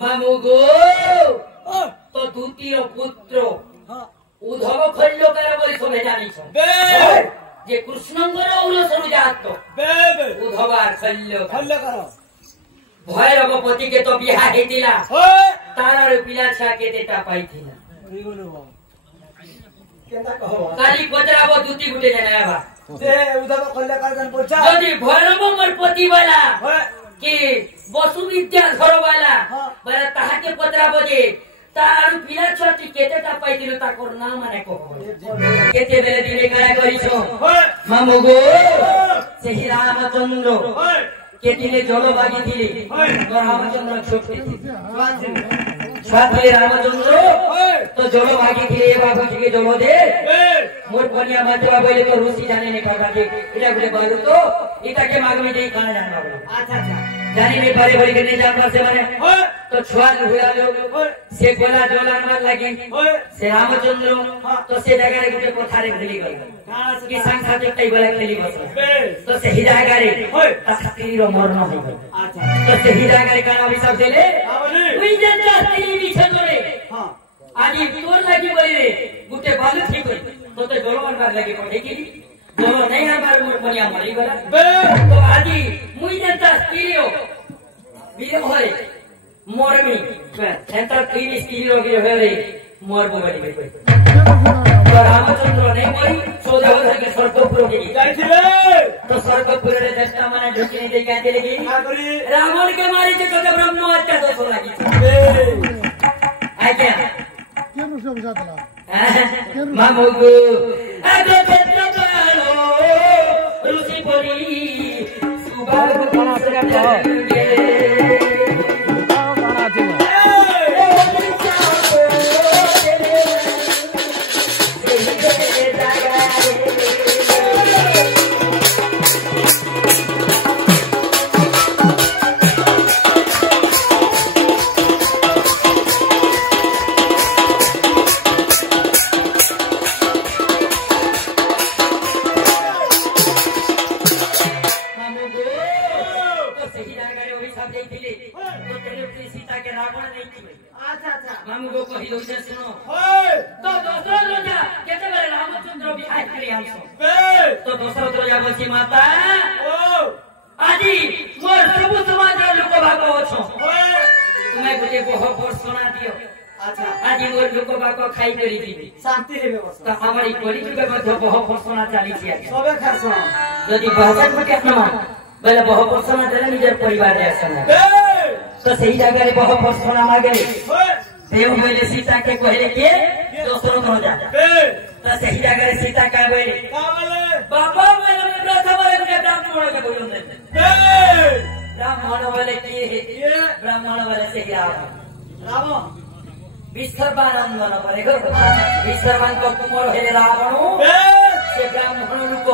मामू गो तो द्वितीय पुत्र उद्धव खल्लोकार बोली सबै जानिछ जे कृष्णଙ୍କର ଅନୁସରୁ ଜାତ ଉଦ୍ଧବାର ଖଲ୍ଲୋକାର ଭୈରବ ପତି କେ ତ ବିହା ହେଇଥିଲା ତାର ପିଲା ଛୁଆ କେତେଟା ପାଇଥିଲା କାଲି ପଚରାବ ଦୁତି ଗୁଟେ ଜାନାବା ସେ ଉଦ୍ଧବ ଖଲ୍ଲୋକାର ଜନ ପଚା ଯଦି ଭୈରବ ମୋର ପତି ବାଲା कि बसु विद्याधर वाला बरा ताहाके पत्राबो जे तार पिला छटी केतेटा पाइतिलो ताकोर नाम माने को केते बेले दिने काया गरिछो मामु गो सेही रामचंद्र केतिले जलो बागी थिले रामचंद्र छोटे छाती रामचंद्र तो जलो बागी थिले बाबू जी के जलो दे मोर कन्या मातवा बोले तो ऋषि जाने ने करबा के इटा गुले बोलु तो इटा के माग में दे खाना जानबा अच्छा अच्छा जानी में बड़े बड़े करने जानबा से माने तो छुआ हुआ लोग से गोला जोला मार लगे से रामचंद्र तो से जगह रे गुटे कोठारे भूली गई की संख्या जो कई बेला खेली बस तो से ही जगह रे असती रो मरण हो गई अच्छा तो से ही जगह रे काना भी सब देले कोई जनता तेरी पीछे तोरे हां आदि तोर लगी बोली रे गुटे बालू ठीक होई तो गोलवान मार लगे पड़े की गोलो नहीं ना मार मोर बनिया मरी गला तो आदि मुई जनता स्टीरियो बिले होय मोरमी सेंटर तीन स्टीरियो के होरे मोर बोली गई तो रामचंद्र नहीं मरी सोदावर के स्वर्गपुर के जाइथिले तो स्वर्गपुर रे दस्ता माने ढुकनी दे के देलेगी रावण के मारी के तो ब्रह्म हत्या दोष लागी आज्ञा केनु सब जातला मामू गो आगो क्षेत्र बालो ऋषि बोली सुभाग कासरा जागे मामू को कहि दो से सुनो तो दशरथ राजा केते बेले रामचंद्र बिहार करी आइसो तो दशरथ राजा बोलछि माता आदि मोर सब समाज लोक भागो अछो तुम्हें गुटे बहु वर्षना दियो अच्छा आदि मोर लोक भागो खाई करी दिबी शांति रे व्यवस्था तो हमारी कलिजुग मध्य बहु वर्षना चाली छी सबे खर्च यदि बहजन मके न बेले बहु वर्षना देले निजर परिवार रे संग तो सही जगह रे बहु वर्षना मागे देव बोले सीता के कहले के दशरथ राजा तो सही जगह रे सीता का बोले बाबा बोले प्रथम बोले ब्राह्मण के बोले ब्राह्मण बोले की ब्राह्मण बोले से राम विश्वबानंदन बोले विश्वबान को कुमार हेले रावण से ब्राह्मण लोक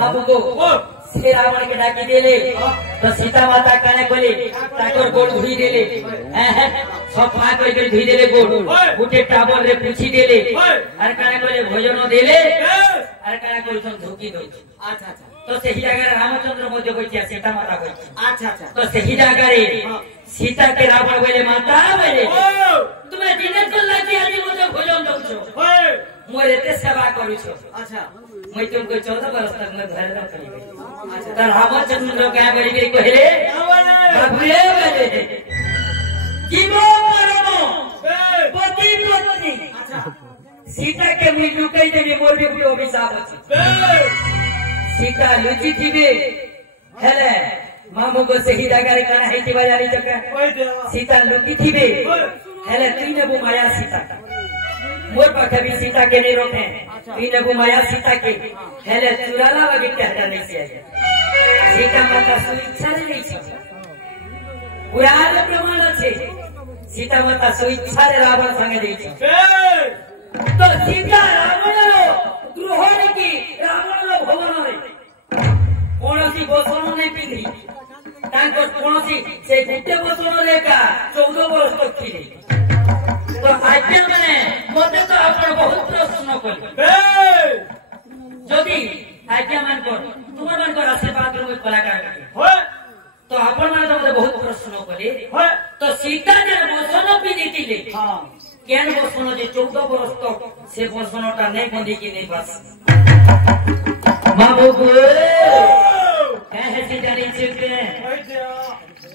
मामू को से रावण के डाकी देले तो सीता माता काने कहले ताकर गोड़ धुई देले सफा करके धुई देले गोड़ गुटे टाबल रे पुछि देले आर काने कहले भोजन देले आर काने कहले धुकी दो अच्छा अच्छा तो सही जगह रामचंद्र मध्य कहि सीता माता कहि अच्छा अच्छा तो सही जगह रे सीता के रावण बोले माता बोले तुम्हें दिने को लागी आज मुझे भोजन दउछो मोर एते सेवा करू छो अच्छा मैं तुमको 14 वर्ष तक मैं घर न करी अच्छा त रामचंद्र क्या करी के कहले बाबूले बोले जीवो मरनो पति पत्नी अच्छा सीता के मृत्यु कई देबी मोर भी अभिशाप अछि सीता लुचि थिबे हेले मामू को सही जगह रे काना हेति बाजारी जगह सीता लुचि थिबे हेले तीन बु माया सीता मोर पाखे भी सीता के नहीं रोके तीन बु माया सीता के हेले चुराला बागे के हटा नहीं से सीता माता सुइच्छा नहीं छी पुराण प्रमाण छे सीता माता सुइच्छा रे रावण संगे देई छी तो सीता रावण द्रोह की रावण भवन रे कोनोसी बसन नहीं पिंधी तांको कोनोसी से गुटे बसन रे का 14 वर्ष तक थी तो आज्ञा माने मते तो आपण बहुत प्रश्न कले जदी आज्ञा मान को तुम मान को आशीर्वाद रो कलाकार हो तो आपण माने तो मते बहुत प्रश्न करे तो सीता ने बसन पिनिति ले हां केन बसन जे 14 वर्ष तक से बसनटा नै बंदी कि नै पास बाबू को है सीता ने चिपे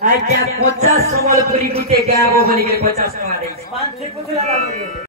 आज 50 संबलपुरी गुटे गाबो बनी के 50 टका दे 5 से कुछ लगा